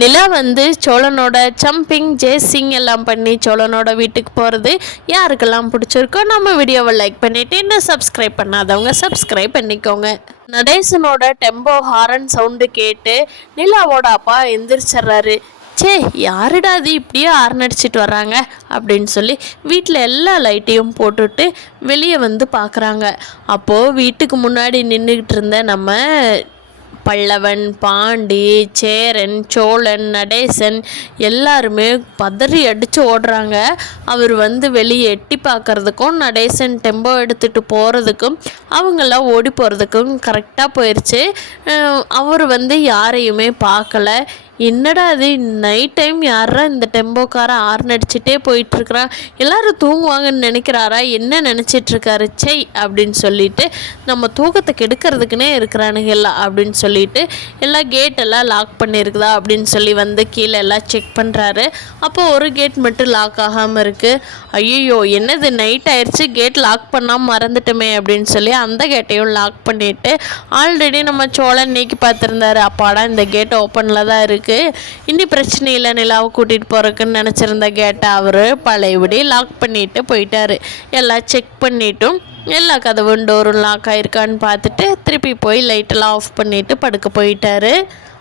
நிலா வந்து சோழனோட ஜம்பிங் ஜேசிங் எல்லாம் பண்ணி சோழனோட வீட்டுக்கு போகிறது யாருக்கெல்லாம் பிடிச்சிருக்கோ நம்ம வீடியோவை லைக் பண்ணிவிட்டு இன்னும் சப்ஸ்கிரைப் பண்ணாதவங்க சப்ஸ்கிரைப் பண்ணிக்கோங்க. நடேசனோட டெம்போ ஹாரன் சவுண்டு கேட்டு நிலாவோட அப்பா எந்திரிச்சிட்றாரு. சே, யாருடா அது இப்படியே ஹார்ன் அடிச்சிட்டு வர்றாங்க அப்படின்னு சொல்லி வீட்டில் எல்லா லைட்டையும் போட்டுட்டு வெளியே வந்து பார்க்குறாங்க. அப்போது வீட்டுக்கு முன்னாடி நின்றுக்கிட்டு இருந்த நம்ம பல்லவன், பாண்டி, சேரன், சோழன், நடேசன் எல்லாருமே பதறி அடித்து ஓடுறாங்க. அவர் வந்து வெளியே எட்டி பார்க்குறதுக்கும் நடேசன் டெம்போ எடுத்துகிட்டு போகிறதுக்கும் அவங்கெல்லாம் ஓடி போகிறதுக்கும் கரெக்டாக போயிடுச்சு. அவர் வந்து யாரையுமே பார்க்கல. என்னடா அது நைட் டைம் யாரா இந்த டெம்போக்கார ஹார்ன் அடிச்சுட்டே போயிட்டுருக்குறான், எல்லோரும் தூங்குவாங்கன்னு நினைக்கிறாரா, என்ன நினச்சிட்ருக்காரு சை அப்படின்னு சொல்லிட்டு நம்ம தூக்கத்தை கெடுக்கிறதுக்குனே இருக்கிறானுங்க எல்லாம் அப்படின்னு சொல்லிட்டு எல்லா கேட்டெல்லாம் லாக் பண்ணியிருக்குதா அப்படின்னு சொல்லி வந்து கீழே எல்லாம் செக் பண்ணுறாரு. அப்போது ஒரு கேட் மட்டும் லாக் ஆகாமல் இருக்குது. ஐயோ என்னது நைட் ஆயிடுச்சு, கேட் லாக் பண்ணாமல் மறந்துட்டோமே அப்படின்னு சொல்லி அந்த கேட்டையும் லாக் பண்ணிவிட்டு ஆல்ரெடி நம்ம சோழன் நீக்கி பார்த்துருந்தாரு. அப்பாடா இந்த கேட் ஓப்பனில் தான் இருக்குது, இனி பிரச்சனை இல்லை நிலாவை கூட்டிகிட்டு போகிறதுக்குன்னு நினச்சிருந்த கேட்டை அவர் பழையபடி லாக் பண்ணிட்டு போயிட்டாரு. எல்லாம் செக் பண்ணிட்டும் எல்லா கதவும் டோரும் லாக் ஆகிருக்கான்னு பார்த்துட்டு திருப்பி போய் லைட்டெல்லாம் ஆஃப் பண்ணிவிட்டு படுக்க போயிட்டாரு.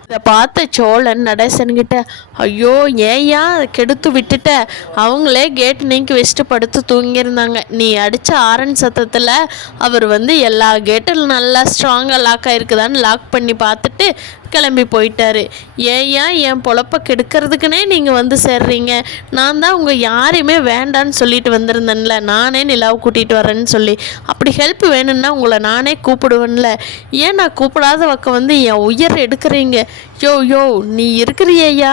இதை பார்த்த சோழன் நடேசன்கிட்ட, ஐயோ ஏயா கெடுத்து விட்டுட்ட, அவங்களே கேட் நீக்கி வச்சுட்டு படுத்து தூங்கியிருந்தாங்க, நீ அடித்த ஆரன் சத்தத்தில் அவர் வந்து எல்லா கேட்டும் நல்லா ஸ்ட்ராங்காக லாக் ஆகிருக்குதான்னு லாக் பண்ணி பார்த்துட்டு கிளம்பி போயிட்டாரு. ஏயா என் பொழப்ப கெடுக்கிறதுக்குனே நீங்கள் வந்து சேர்றீங்க, நான் தான் உங்கள் யாரையுமே வேண்டான்னு சொல்லிட்டு வந்திருந்தேன்ல, நானே நிலாவை கூட்டிகிட்டு வரேன்னு சொல்லி, அப்படி ஹெல்ப் வேணும்னா உங்களை நானே கூப்பிடுவேன்ல, ஏன் நான் கூப்பிடாத பக்கம் வந்து என் உயிர் எடுக்கிறீங்க, யோ நீ இருக்கிறியா,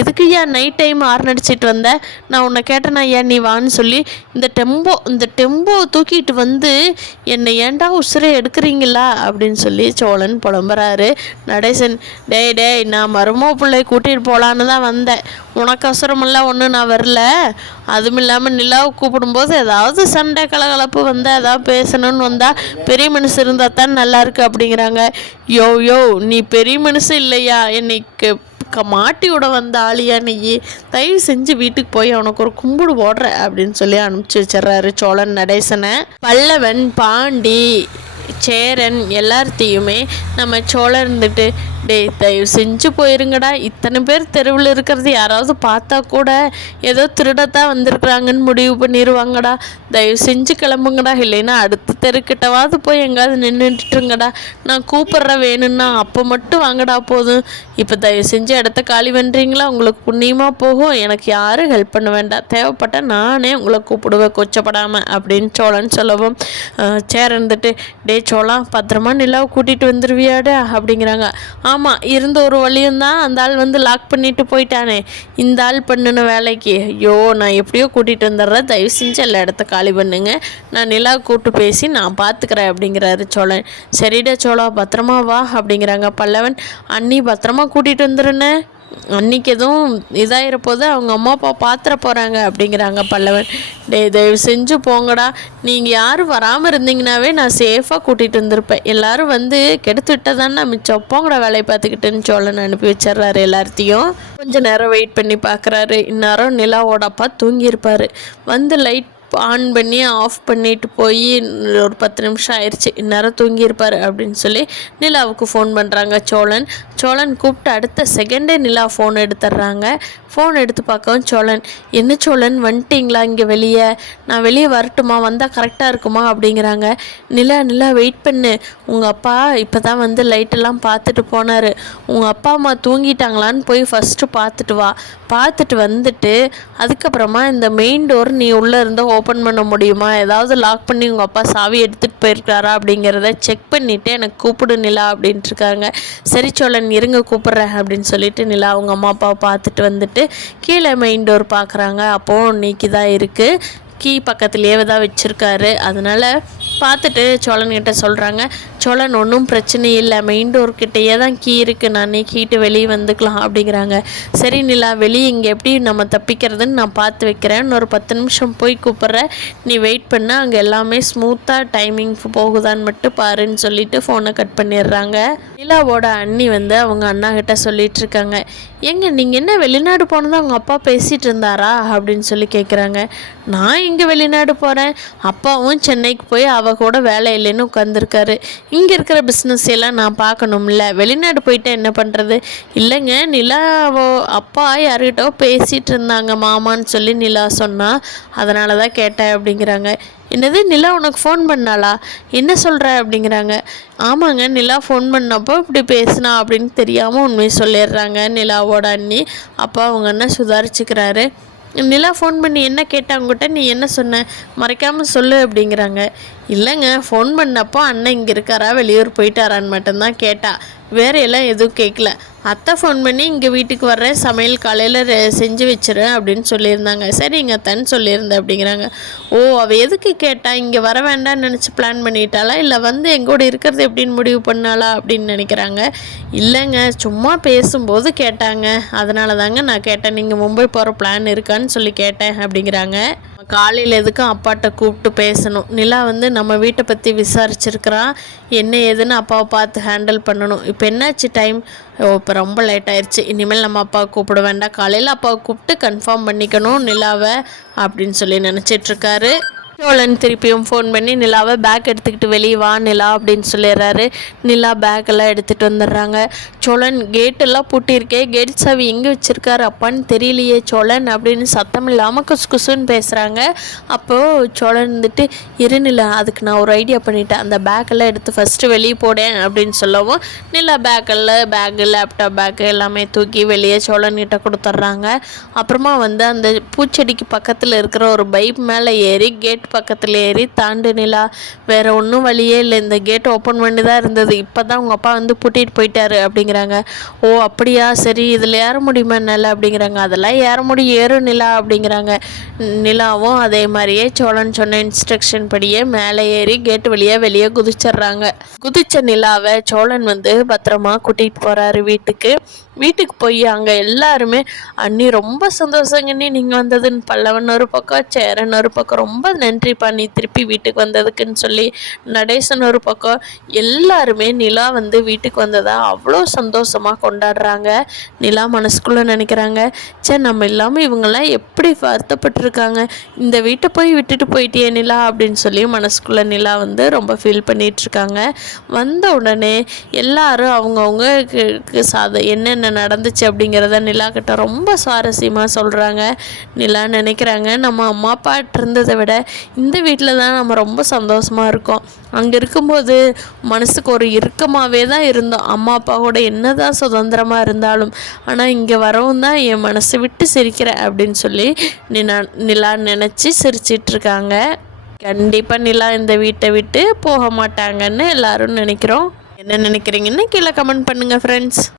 எதுக்குயா நைட் டைம் ஹார்ன் அடிச்சிட்டு வந்த, நான் உன்னை கேட்டேனா ஏன் நீ வான்னு சொல்லி இந்த டெம்போ தூக்கிட்டு வந்து என்னை ஏன்டா உசுரை எடுக்கிறீங்களா அப்படின்னு சொல்லி சோழன் புலம்புறாரு. நடேசன், டேய் நான் மருமோ பிள்ளை கூட்டிகிட்டு போகலான்னு தான் வந்தேன், உனக்கு அவசரமெல்லாம் ஒன்றும் நான் வரல, அதுவும் இல்லாமல் நிலாவை கூப்பிடும்போது ஏதாவது சண்டை கலகலப்பு வந்தால் ஏதாவது பேசணும்னு வந்தால் பெரிய மனுஷன் இருந்தால் தான் நல்லாயிருக்கு அப்படிங்கிறாங்க. யோ நீ பெரிய மனுஷன் இல்லையா, என்னைக்கு மாட்டி விட வந்த ஆளியா நீ, தயவு செஞ்சு வீட்டுக்கு போய் அவனுக்கு ஒரு கும்பிடு போடுற அப்படின்னு சொல்லி அனுப்பிச்சி வச்சிட்றாரு சோழன் நடேசனை. பல்லவன், பாண்டி, சேரன் எல்லாத்தையுமே நம்ம சோழன் இருந்துட்டு, தயவு செஞ்சு போயிருங்கடா, இத்தனை பேர் தெருவில் இருக்கிறது யாராவது பார்த்தா கூட ஏதோ திருடத்தான் வந்திருக்கிறாங்கன்னு முடிவு பண்ணிடுவாங்கடா, தயவு செஞ்சு கிளம்புங்கடா, இல்லைன்னா அடுத்த தெருக்கிட்டவாது போய் எங்காவது நின்றுட்டுருங்கடா, நான் கூப்பிட்ற வேணும்னா அப்போ மட்டும் வாங்கடா போதும், இப்போ தயவு செஞ்சு இடத்த காலி பண்ணுறீங்களா, உங்களுக்கு புண்ணியமாக போகும், எனக்கு யாரும் ஹெல்ப் பண்ண வேண்டாம், தேவைப்பட்ட நானே உங்களை கூப்பிடுவேன் கொச்சப்படாமல் அப்படின்னு சோழன் சொல்லவும் சேரந்துட்டு, சோழா பத்திரமா நிலாவை கூட்டிகிட்டு வந்துடுவியாடா அப்படிங்கிறாங்க. ஆமாம், இருந்த ஒரு வழியும் தான் அந்த ஆள் வந்து லாக் பண்ணிட்டு போயிட்டானே, இந்த ஆள் பண்ணின வேலைக்கு ஐயோ நான் எப்படியோ கூட்டிகிட்டு வந்துடுறேன், தயவு செஞ்சு எல்லா இடத்த காலி பண்ணுங்க, நான் நிலா கூட்டு பேசி நான் பார்த்துக்கிறேன் அப்படிங்கிறாரு சோழன். சரிடா சோழா பத்திரமா வா அப்படிங்கிறாங்க பல்லவன். அண்ணி பத்திரமா கூட்டிகிட்டு வந்துடுன்னு, அன்றைக்கி எதுவும் இதாகிற போது அவங்க அம்மா அப்பா பாத்திர போகிறாங்க அப்படிங்கிறாங்க பல்லவன். தயவு செஞ்சு போங்கடா, நீங்கள் யாரும் வராமல் இருந்தீங்கன்னாவே நான் சேஃபாக கூட்டிகிட்டு வந்திருப்பேன், எல்லோரும் வந்து கெடுத்து விட்டதானே மிச்சம், போங்கடா வேலையை பார்த்துக்கிட்டுன்னு சோழன் அனுப்பி வச்சிட்றாரு எல்லாத்தையும். கொஞ்சம் நேரம் வெயிட் பண்ணி பார்க்குறாரு. இந்நேரம் நிலாவோட அப்பா தூங்கியிருப்பார். வந்து லைட் ஆன் பண்ணி ஆஃப் பண்ணிட்டு போய் ஒரு 10 நிமிஷம் ஆயிடுச்சு, இந்நேரம் தூங்கியிருப்பார் அப்படின்னு சொல்லி நிலாவுக்கு ஃபோன் பண்ணுறாங்க சோழன் கூப்பிட்டு அடுத்த செகண்டே நிலா ஃபோன் எடுத்துடுறாங்க. ஃபோன் எடுத்து பார்க்கவும் சோழன், என்ன சோழன் வந்துட்டிங்களா, இங்கே வெளியே நான் வெளியே வரட்டுமா, வந்தால் கரெக்டாக இருக்குமா அப்படிங்கிறாங்க. நிலா வெயிட் பண்ணு, உங்கள் அப்பா இப்போ தான் வந்து லைட்டெல்லாம் பார்த்துட்டு போனார், உங்கள் அப்பா அம்மா தூங்கிட்டாங்களான்னு போய் ஃபஸ்ட்டு பார்த்துட்டு வா, பார்த்துட்டு வந்துட்டு அதுக்கப்புறமா இந்த மெயின் டோர் நீ உள்ளே இருந்தால் ஓப்பன் பண்ண முடியுமா, ஏதாவது லாக் பண்ணி உங்கள் அப்பா சாவி எடுத்துகிட்டு போயிருக்காரா அப்படிங்கிறத செக் பண்ணிவிட்டு எனக்கு கூப்பிடு நிலா அப்படின்ட்டு இருக்காங்க. சரி சோழன் இருங்க கூப்பிட்றேன் அப்படின்னு சொல்லிட்டு நிலா அவங்க அம்மா அப்பாவை பார்த்துட்டு வந்துட்டு கீழே மெயின் டோர் பார்க்குறாங்க. அப்போது நீக்கி தான் இருக்குது, கீ பக்கத்துலேயே தான் வச்சுருக்காரு, அதனால் பார்த்துட்டு சோழன்கிட்ட சொல்கிறாங்க. சோழன் ஒன்றும் பிரச்சனை இல்லை, மெயின் டோர்கிட்டயே தான் கீ இருக்குது, நான் நீக்கிட்டு வெளியே வந்துக்கலாம் அப்படிங்கிறாங்க. சரி நிலா, வெளியே இங்கே எப்படி நம்ம தப்பிக்கிறதுன்னு நான் பார்த்து வைக்கிறேன், இன்னொரு 10 நிமிஷம் போய் கூப்பிட்றேன், நீ வெயிட் பண்ண, அங்கே எல்லாமே ஸ்மூத்தாக டைமிங் போகுதான்னு மட்டும் பாருன்னு சொல்லிட்டு ஃபோனை கட் பண்ணிடுறாங்க. நிலாவோட அண்ணி அவங்க அண்ணா கிட்ட சொல்லிட்டு இருக்காங்க. ஏங்க நீங்கள் என்ன வெளிநாடு போனதான் அவங்க அப்பா பேசிகிட்டு இருந்தாரா அப்படின்னு சொல்லி கேட்குறாங்க. நான் இங்கே வெளிநாடு போகிறேன், அப்பாவும் சென்னைக்கு போய் கூட வேலை இல்லைன்னு உட்காந்துருக்காரு, இங்கே இருக்கிற பிஸ்னஸ் எல்லாம் நான் பார்க்கணும்ல, வெளிநாடு போயிட்டு என்ன பண்ணுறது? இல்லைங்க, நிலாவோ அப்பா யார்கிட்டோ பேசிகிட்டு இருந்தாங்க மாமான்னு சொல்லி நிலா சொன்னா, அதனால தான் கேட்டேன் அப்படிங்கிறாங்க. என்னது, நிலா உனக்கு ஃபோன் பண்ணாளா, என்ன சொல்கிற அப்படிங்கிறாங்க. ஆமாங்க, நிலா ஃபோன் பண்ணப்போ இப்படி பேசினா அப்படின்னு தெரியாமல் உண்மையை சொல்லிடுறாங்க நிலாவோட அண்ணி. அப்போ அவங்க அண்ணன் சுதாரிச்சுக்கிறாரு. நிலா ஃபோன் பண்ணி என்ன கேட்டாங்ககிட்ட, நீ என்ன சொன்ன, மறைக்காமல் சொல்லு அப்படிங்கிறாங்க. இல்லைங்க, ஃபோன் பண்ணப்போ அண்ணன் இங்கே இருக்காரா வெளியூர் போயிட்டாரான்னு மட்டும்தான் கேட்டா, வேறு எல்லாம் எதுவும் கேட்கல. அத்தை ஃபோன் பண்ணி இங்கே வீட்டுக்கு வர்றேன், சமையல் காலையில் செஞ்சு வச்சிருவேன் அப்படின்னு சொல்லியிருந்தாங்க. சரிங்க அத்தைன்னு சொல்லியிருந்தேன் அப்படிங்கிறாங்க. ஓ, அவள் எதுக்கு கேட்டா, இங்கே வர வேண்டாம்னு நினச்சி பிளான் பண்ணிட்டாளா, இல்லை எங்கூட இருக்கிறது எப்படின்னு முடிவு பண்ணாளா அப்படின்னு நினைக்கிறாங்க. இல்லைங்க, சும்மா பேசும்போது கேட்டாங்க, அதனால தாங்க நான் கேட்டேன், நீங்கள் மும்பை போகிற பிளான் இருக்கான்னு சொல்லி கேட்டேன் அப்படிங்கிறாங்க. காலையில் எதுக்கும் அப்பாட்ட கூப்பிட்டு பேசணும், நிலா நம்ம வீட்டை பற்றி விசாரிச்சிருக்கிறான், என்ன ஏதுன்னு அப்பாவை பார்த்து ஹேண்டில் பண்ணணும். இப்போ என்னாச்சு டைம், இப்போ ரொம்ப லேட் ஆயிடுச்சு, இனிமேல் நம்ம அப்பாவை கூப்பிட வேண்டாம், காலையில் அப்பாவை கூப்பிட்டு கன்ஃபார்ம் பண்ணிக்கணும் நிலாவை அப்படின்னு சொல்லி நினச்சிட்ருக்காரு. சோழன் திருப்பியும் ஃபோன் பண்ணி நிலாவை பேக் எடுத்துக்கிட்டு வெளியே வா நிலா அப்படின்னு சொல்லிடுறாரு. நிலா பேக்கெல்லாம் எடுத்துகிட்டு வந்துடுறாங்க. சோழன் கேட்டெல்லாம் பூட்டியிருக்கே, கேட் சாவி எங்கே வச்சுருக்காரு அப்பான்னு தெரியலையே சோழன் அப்படின்னு சத்தம் இல்லாமல் குசுன்னு பேசுகிறாங்க. அப்போது சோழன் இரு நிலா, அதுக்கு நான் ஒரு ஐடியா பண்ணிட்டேன், அந்த பேக்கெல்லாம் எடுத்து ஃபஸ்ட்டு வெளியே போடேன் அப்படின்னு சொல்லவும் நிலா பேக்கு லேப்டாப் பேக்கு எல்லாமே தூக்கி வெளியே சோழன்கிட்ட கொடுத்துட்றாங்க. அப்புறமா அந்த பூச்செடிக்கு பக்கத்தில் இருக்கிற ஒரு பைப் மேலே ஏறி கேட் பக்கத்தில் ஏறி தாண்டு நிலா, வேறு ஒன்றும் வழியே இல்லை, இந்த கேட் ஓப்பன் பண்ணி தான் இருந்தது, இப்போ தான் உங்கள் அப்பா பூட்டிகிட்டு போயிட்டாரு அப்படிங்கிறாங்க. ஓ அப்படியா, சரி இதில் ஏற முடியுமா நிலா அப்படிங்கிறாங்க. அதெல்லாம் ஏற முடியும், ஏறு நிலா அப்படிங்கிறாங்க. நிலாவும் அதே மாதிரியே சோழன் சொன்ன இன்ஸ்ட்ரக்ஷன் படியே மேலே ஏறி கேட்டு வெளியே குதிச்சிட்றாங்க. குதிச்ச நிலாவை சோழன் பத்திரமா கூட்டிகிட்டு போகிறாரு வீட்டுக்கு போய் அங்கே எல்லாருமே அண்ணி ரொம்ப சந்தோஷங்கண்ணி நீங்கள் வந்ததுன்னு, பல்லவன் ஒரு பக்கம், சேரன் ஒரு பக்கம், ரொம்ப நன்றிப்பா நீ திருப்பி வீட்டுக்கு வந்ததுக்குன்னு சொல்லி, நடேசன் ஒரு பக்கம், எல்லாருமே நிலா வீட்டுக்கு வந்ததா அவ்வளோ சந்தோஷமாக கொண்டாடுறாங்க. நிலா மனசுக்குள்ளே நினைக்கிறாங்க, சே நம்ம இல்லாமல் இவங்கெல்லாம் எப்படி வருத்தப்பட்டிருக்காங்க, இந்த வீட்டை போய் விட்டுட்டு போயிட்டியே நிலா அப்படின்னு சொல்லி மனசுக்குள்ளே நிலா ரொம்ப ஃபீல் பண்ணிகிட்ருக்காங்க. வந்த உடனே எல்லாரும் அவங்கவுங்க என்னென்ன நடந்துச்சு அப்படிங்கிறத நிலா கிட்ட ரொம்ப சுவாரஸ்யமாக சொல்கிறாங்க. நிலா நினைக்கிறாங்க, நம்ம அம்மா அப்பா இருந்ததை விட இந்த வீட்டில் தான் நம்ம ரொம்ப சந்தோஷமாக இருக்கோம், அங்கே இருக்கும்போது மனசுக்கு ஒரு இறுக்கமாகவே தான் இருந்தோம், அம்மா அப்பா கூட என்ன தான் சுதந்திரமாக இருந்தாலும், ஆனால் இங்கே வரவும் தான் என் மனசை விட்டு சிரிக்கிறேன் அப்படின்னு சொல்லி நிலா நினச்சி சிரிச்சிட்ருக்காங்க. கண்டிப்பாக நிலா இந்த வீட்டை விட்டு போக மாட்டாங்கன்னு எல்லாரும் நினைக்கிறோம். என்ன நினைக்கிறீங்கன்னு கீழே கமெண்ட் பண்ணுங்கள் ஃப்ரெண்ட்ஸ்.